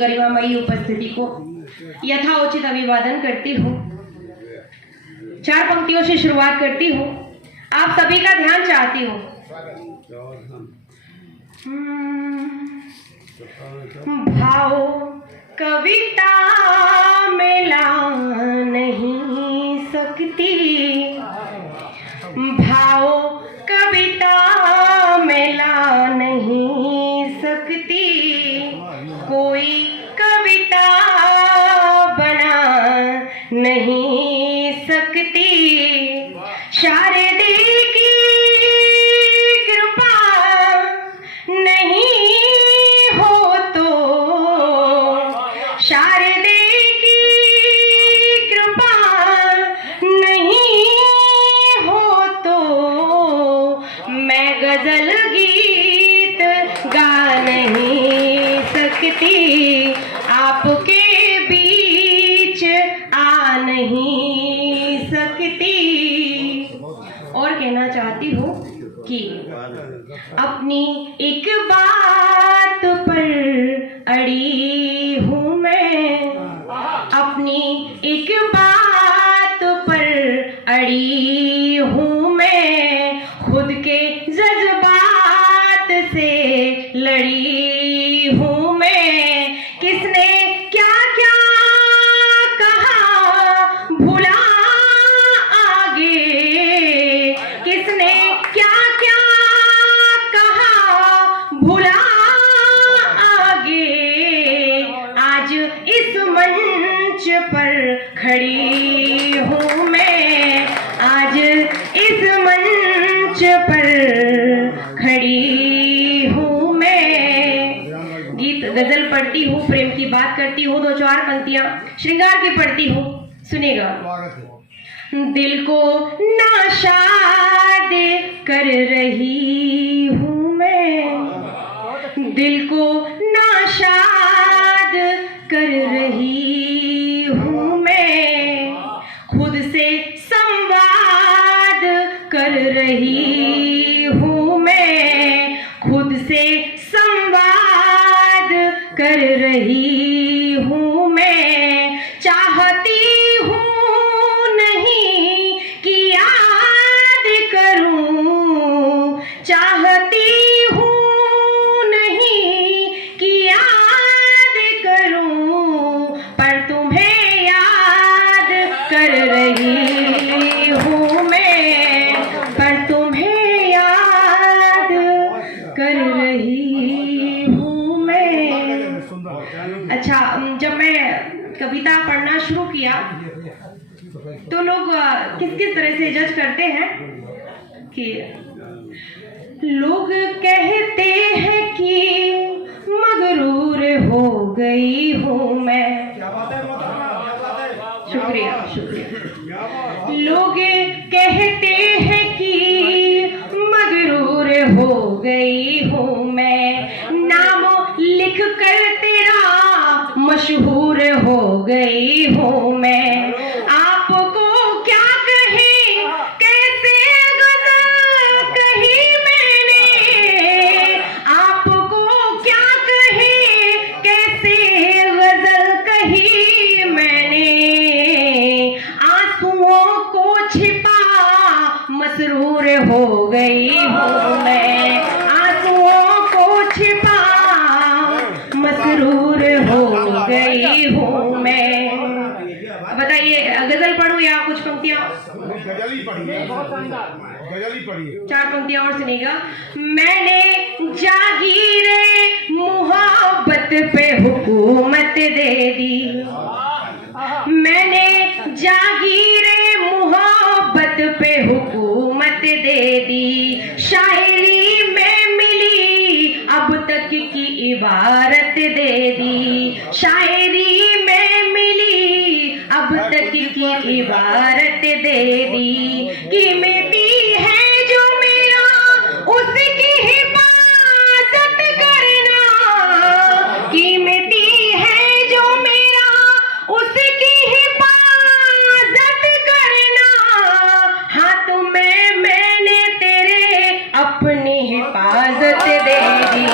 गरिमामयी उपस्थिति को यथाउचित अभिवादन करती हूँ। 4 पंक्तियों से शुरुआत करती हूँ। आप सभी का ध्यान चाहती हूँ। भाव कविता में ला नहीं सकती, भाव कविता में ला नहीं सकती, कोई कविता बना नहीं सकती। शारदे की कृपा नहीं हो तो, शारदे की कृपा नहीं हो तो मैं गजल गीत गा नहीं सकती, आपके बीच आ नहीं सकती। और कहना चाहती हूँ कि अपनी एक बात पर अड़ी हूँ मैं, अपनी एक बात पर अड़ी हूँ मैं, खुद के जज्बात से लड़ी हूँ मैं। किसने क्या क्या कहा भुला आगे, किसने क्या क्या कहा भुला आगे, आज इस मंच पर खड़ी हूँ मैं, आज इस मंच पर खड़ी हूँ मैं। गीत गजल पढ़ती हूँ, प्रेम की बात करती हूँ, 2-4 पंक्तियां श्रृंगार की पढ़ती हूँ, सुनेगा। दिल को नाशाद कर रही हूँ मैं, दिल को नाशाद कर रही हूँ मैं, खुद से संवाद कर रही हूँ मैं, खुद से संवाद कर रही हूँ मैं। चाहती हूँ नहीं कि याद करूँ, चाहती हूँ नहीं कि याद करूँ, पर तुम्हें याद कर रही हूँ मैं, पर तुम्हें याद कर रही हूँ मैं। अच्छा, जब मैं कविता पढ़ना शुरू किया तो लोग किस किस तरह से जज करते हैं कि लोग कहते हैं कि मगरूर हो गई हूँ मैं। शुक्रिया शुक्रिया। लोग कहते हैं कि मगरूर हो गई हूँ मैं, नाम लिख कर तेरा मशहूर हो गई हूँ मैं। आपको क्या कहे कैसे गजल कही मैंने, आपको क्या कहे कैसे गजल कही मैंने, आंसुओं को छिपा मसरूर हो गई हूँ मैं, आंसुओं को छिपा मसरूर हो गई हूँ मैं। बताइए, गजल पढ़ूं या कुछ पंक्तियां? गजल ही पढ़िए, गजल ही पढ़िए। 4 पंक्तियां और सुनेगा। मैंने जागीरे मोहब्बत पे हुकूमत दे दी, मैंने जागीरे मोहब्बत पे हुकूमत दे दी, शायरी में मिली अब तक की इबारत दे दी, शायरी में मिली अब तक की इबारत दे दी। कीमती है जो मेरा उसकी हिफाजत करना, कीमती है जो मेरा उसकी हिफाजत करना, हाथ में मैंने तेरे अपनी हिफाजत दे दी,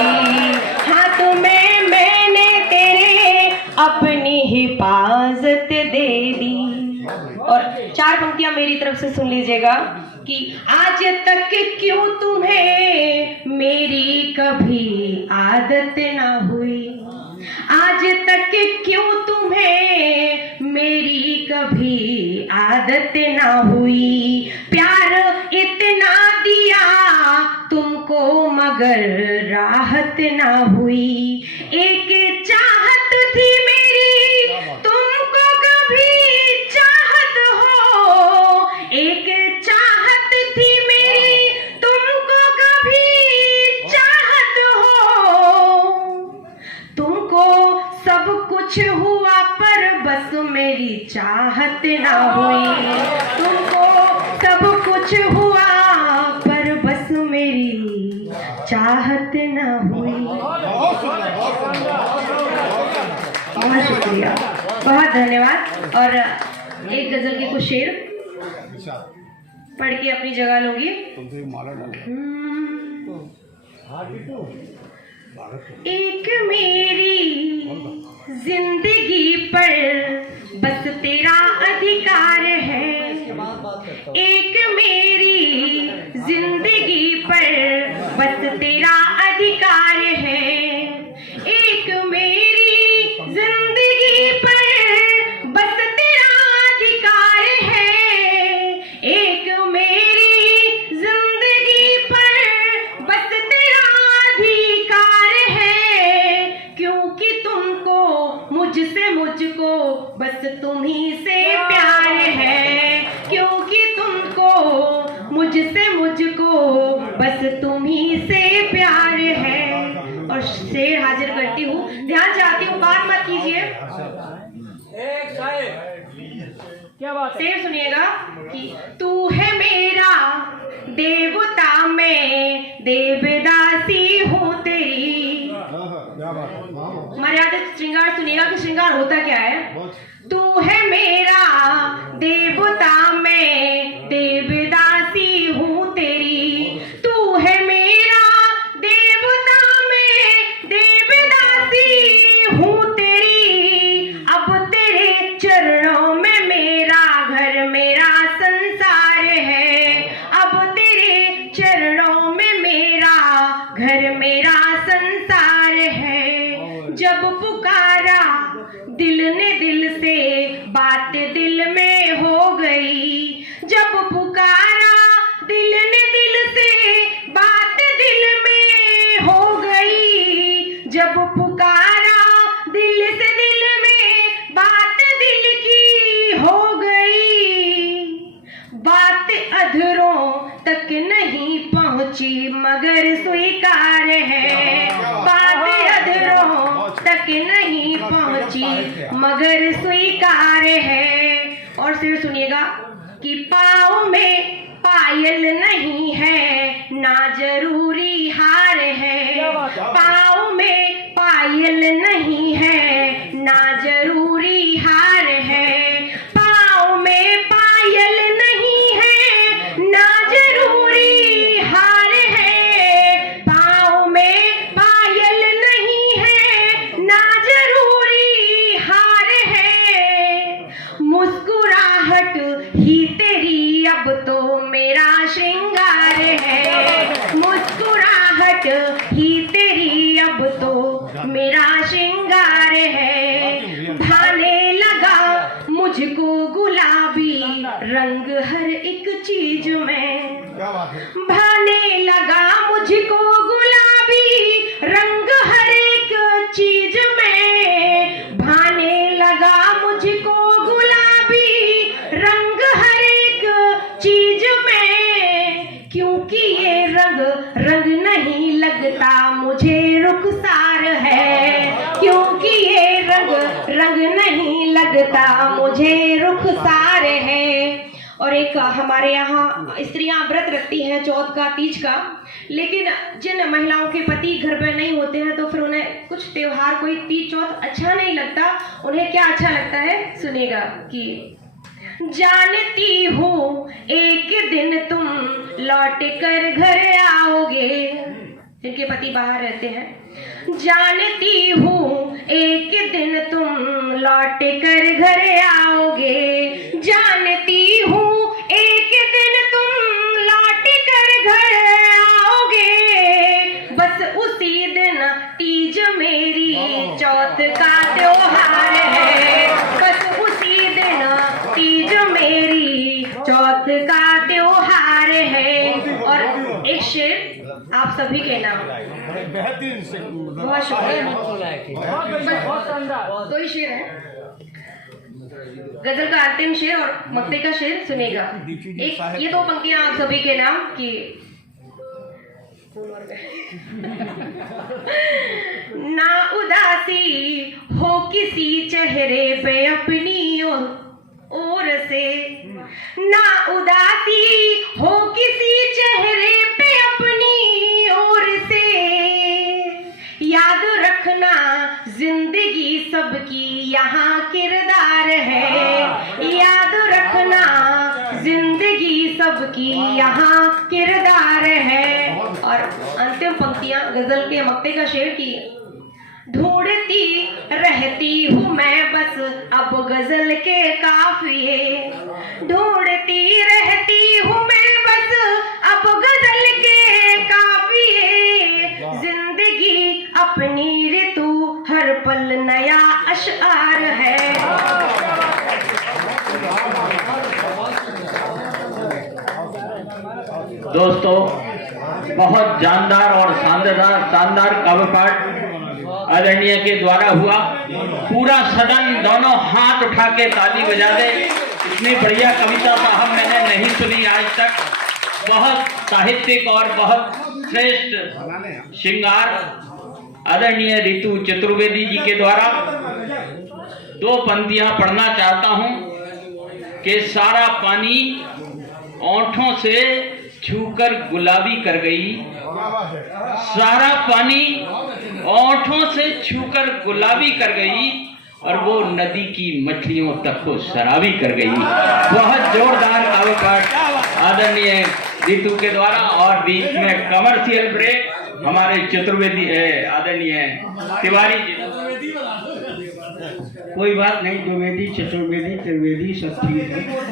हाथ में मैंने तेरे हिफाजत दे दी। और 4 पंक्तियां मेरी तरफ से सुन लीजिएगा कि आज तक क्यों तुम्हें मेरी कभी आदत ना हुई, आज तक क्यों तुम्हें मेरी कभी आदत ना हुई, प्यार इतना दिया तुमको मगर राहत ना हुई, एक चाहत थी मेरी तुमको कभी चाहत हो, एक चाहत थी मेरी तुमको कभी चाहत हो, तुमको सब कुछ हुआ पर बस मेरी चाहत ना हुई, तुमको सब कुछ हुआ पर बस मेरी चाहत ना हुई। बहुत शुक्रिया, बहुत धन्यवाद। और एक गजल के कुछ शेर पढ़ के अपनी जगह लूंगी। एक मेरी जिंदगी पर बस तेरा अधिकार है, एक मेरी जिंदगी पर बस तेरा अधिकार है, एक मेरी जिंदगी पर बस तेरा अधिकार है, एक मेरी जिंदगी पर बस तेरा अधिकार है, क्योंकि तुमको मुझसे मुझको बस तुम्ही से प्यार है, क्योंकि तुमको मुझसे मुझको बस तुम्ही से प्यार है। और शेर हाजिर करती हूँ, ध्यान चाहती हूँ, बात मत कीजिए। क्या बात है? शेर सुनिएगा कि तू है मेरा देवता, मैं देवदासी हूँ तेरी। मर्यादित श्रृंगार सुनिएगा कि श्रृंगार होता क्या है। तू है मेरा देवता, मैं देवदासी हूँ तेरी, तू है मेरा देवता, मैं देवदासी हूँ तेरी, अब तेरे चरणों में मेरा घर मेरा संसार है, अब तेरे चरणों में मेरा घर मेरा संसार है। जब पुकारा दिल ने दिल से बात दिल में हो गई, जब पुकारा दिल ने दिल से बात दिल में हो गई, जब पुकारा दिल से दिल में बात दिल की हो गई, बात अधरों तक नहीं पहुंची मगर स्वीकार है, बात अधरों तक नहीं पहुंची मगर स्वीकार है। और फिर सुनिएगा कि पाँव में पायल नहीं है ना जरूरी हार है, पाँव में पायल नहीं है ना जरूरी हार है, पाँव में पायल नहीं है ना जरूरी हार है, पाँव में पायल नहीं है ना जरूरी हार है, मुस्कुराहट ही तेरी अब तो मेरा श्रृंगार है, मुस्कुराहट ही तेरी अब तो मेरा श्रृंगार है, भाने लगा मुझको गुलाबी रंग हर एक चीज में, भाने लगा मुझको गुलाबी रंग हर एक चीज में, भाने लगा मुझको गुलाबी रंग हर एक चीज में, क्योंकि ये रंग रंग नहीं लगता मुझे रुखसार है, क्योंकि ये रंग रंग नहीं लगता मुझे रुखसार है। और एक हमारे यहाँ स्त्रियां व्रत रखती हैं चौथ का, तीज का, लेकिन जिन महिलाओं के पति घर पे नहीं होते हैं तो फिर उन्हें कुछ त्योहार, कोई तीज चौथ अच्छा नहीं लगता। उन्हें क्या अच्छा लगता है, सुनेगा कि जानती हूँ एक दिन तुम लौट कर घर आओगे, जिनके पति बाहर रहते हैं, जानती हूँ एक दिन तुम लौट कर घर आओगे, जानती हूँ एक दिन तुम लौट कर घर आओगे, बस उसी दिन तीज मेरी चौथ का त्योहार है, बस उसी दिन तीज मेरी चौथ का त्योहार है। और एक शेर आप सभी के नाम। बेहतरीन से बहुत शुक्रिया। बहुत शानदार। दो ही शेर है, गजल का अंतिम शेर और मक्ते का शेर सुनेगा। एक ये दो पंक्तियां आप सभी के नाम की। ना उदासी हो किसी चेहरे पे अपनी ओर से, ना उदासी हो किसी चेहरे पे अपनी ओर से, याद रखना जिंदगी सबकी यहाँ किरदार है, याद रखना जिंदगी सबकी यहाँ किरदार है। और अंतिम पंक्तियां गजल के मक्ते का शेर की। ढूंढती रहती हूँ मैं बस अब गजल के काफिए, ढूंढती रहती हूँ मैं बस अब गजल के काफिए, जिंदगी अपनी ऋतु हर पल नया अशआर है। दोस्तों, बहुत जानदार और शानदार काव्य पाठ आदरणीय के द्वारा हुआ। पूरा सदन दोनों हाथ उठा के ताली बजा दे। इतनी बढ़िया कविता साहब मैंने नहीं सुनी आज तक। बहुत साहित्यिक और बहुत श्रेष्ठ श्रृंगार आदरणीय ऋतु चतुर्वेदी जी के द्वारा। दो पंक्तियां पढ़ना चाहता हूं कि सारा पानी ओंठों से छूकर गुलाबी कर गई, सारा पानी ओंठों से छूकर गुलाबी कर गई, और वो नदी की मछलियों तक को शराबी कर गई। बहुत जोरदार काव्य पाठ आदरणीय ऋतु के द्वारा। और बीच में कमर्शियल ब्रेक हमारे चतुर्वेदी आदरणीय तिवारी जी। कोई बात नहीं, द्विवेदी चतुर्वेदी त्रिवेदी सब ठीक है।